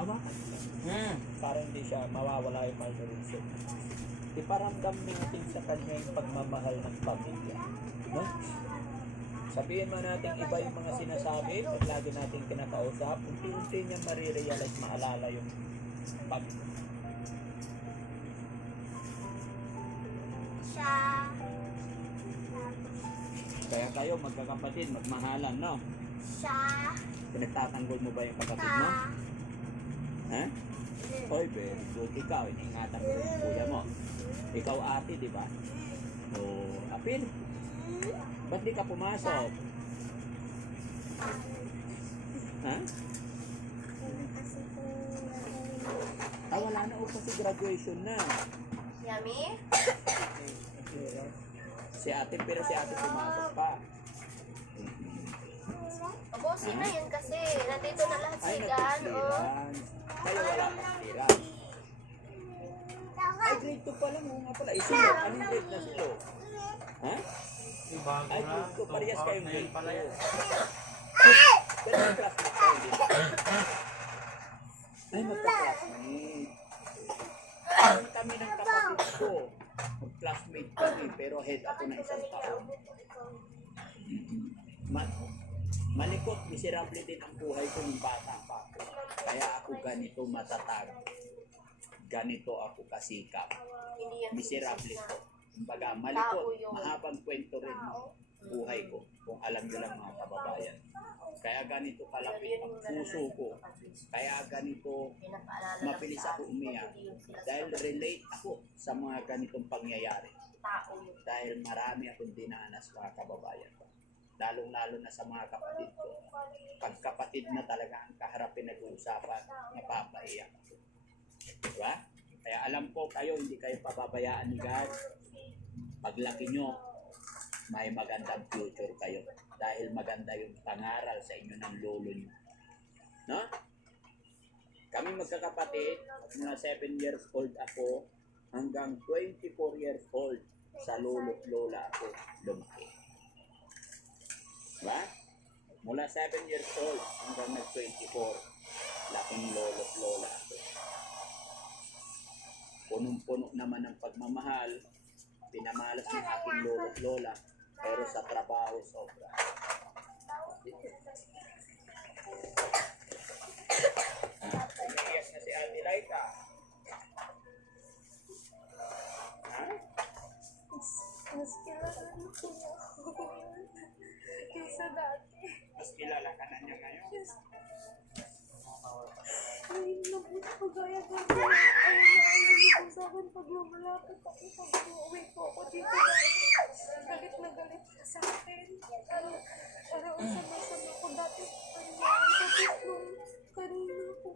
Hawakan mo lang. Para hindi siya mawawala yung malnutrition. Iparamdam natin sa kanya yung pagmamahal ng pamilya. No? Sabihin man natin iba yung mga sinasabi, pag lagi natin kinakausap, unti-unti niya marirealize, maalala yung pag... Kaya kayo magkakapatid, magmahalan, no? Pinagtatanggol mo ba yung kapatid mo? Ha? Oy, very good. Ikaw, iniingatan mo yung kuya mo. Ikaw ate, di ba? O, apil. Ba't di ka pumasok? Ha? Wala na o kasi graduation na. Yummy? Si ate, pero si ate pumasok pa. Ubusin na yun kasi. Nandito na lahat Ay, sigan. Oh. nagtitiran. Kaya wala kang tiran. Ay, grade 2 pa lang. Oo nga pala. Silo. Anong grade na silo? Ha? Ay, grade 2. Parehas kayong grade 2. Pero may classmate kayo din. Ay, magka-classmate. Kami ng kapatid ko. Mag-classmate kami, pero head ako na isang taon. Malikot, miserable din ang buhay ko nung bata pa ako. Kaya ako ganito matatag. Ganito ako kasikap. Miserable ko. Kumbaga, malikot, mahabang kwento rin buhay ko. Kung alam nyo lang mga kababayan. Kaya ganito kalapit ang puso ko. Kaya ganito mabilis ako umiyak. Dahil relate ako sa mga ganitong pangyayari. Dahil marami akong dinanas mga kababayan. Lalong-lalo na sa mga kapatid ko. Pag kapatid na talaga ang kaharapin nag-uusapan, napapaiyak ako. Diba? Kaya alam ko kayo, hindi kayo pababayaan ni God. Paglaki nyo, may magandang future kayo. Dahil maganda yung pangaral sa inyo ng lolo nyo. No? Kami magkakapatid, mula 7 years old ako, hanggang 24 years old, sa lolo at lola ako lumaki. Diba? Mula 7 years old hanggang nag-24, laking lolo at lola ako. Punong-puno naman ng pagmamahal, pinamalas ng aking lolo at lola, pero sa trabaho sobra. Umiiyak na si Ate Laika. Ha? Mas kilala na ko kaysa dati. Mas kilala ka na niya ngayon. Ay, nabuti ko gaya-gaya. Ayaw niyo po sa akin pag lumalapit ako. Pag uuwi po ako dito. Galit na galit sa akin. Pero usama-sama ko dati. Tapos nung kanina po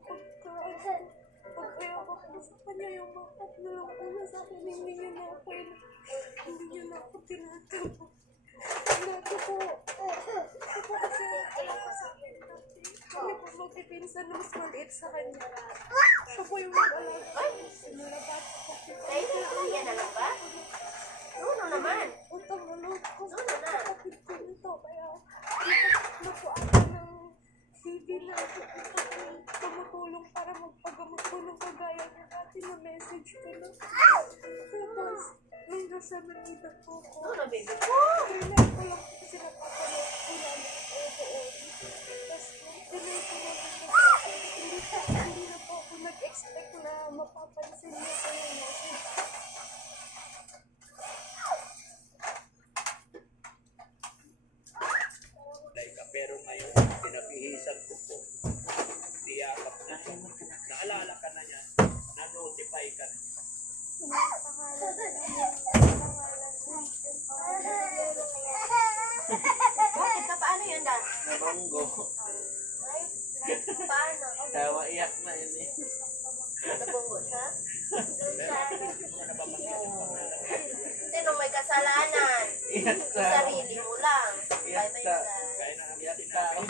pagkayakap ko sa kanya yung makap na lang una sa akin. Hindi niya na ako tinatanggap. Dati po. Ako kasi alam ko sa akin dati. Kami po magpipinsan na mas maliit sa kanya. Siya po yung mag-alaga. Ay, yan na lang ba? Nuno naman. Utang na loob ko sa Nuno na. kapatid ko nito. Kaya na po ako ng TV na tumutulong para magpagamot ko ng kagaya niya dati na message ko na. Tapos, nung nasa Manila po ko. Nuno, baby ko. Kailan ko lang po kasi napapanood ko namin doon. Tapos, tinay ko na hindi na po ako nag-expect na mapapansin niya ko yung message. Laika, pero ngayon, pinapihisan ko po. Tiyakap na. Naalala ka na niya. Na-notify ka na. Bakit ka? Paano yun, Dan? Nabanggo. Ay, paano? Tawa iyak na yun eh. Nabunggo siya? Pero hindi mo na nababanggit yung pangalan. Sino may kasalanan? Iyak Yung sa... sarili mo lang. Iyak sa... Kaya na natin natin.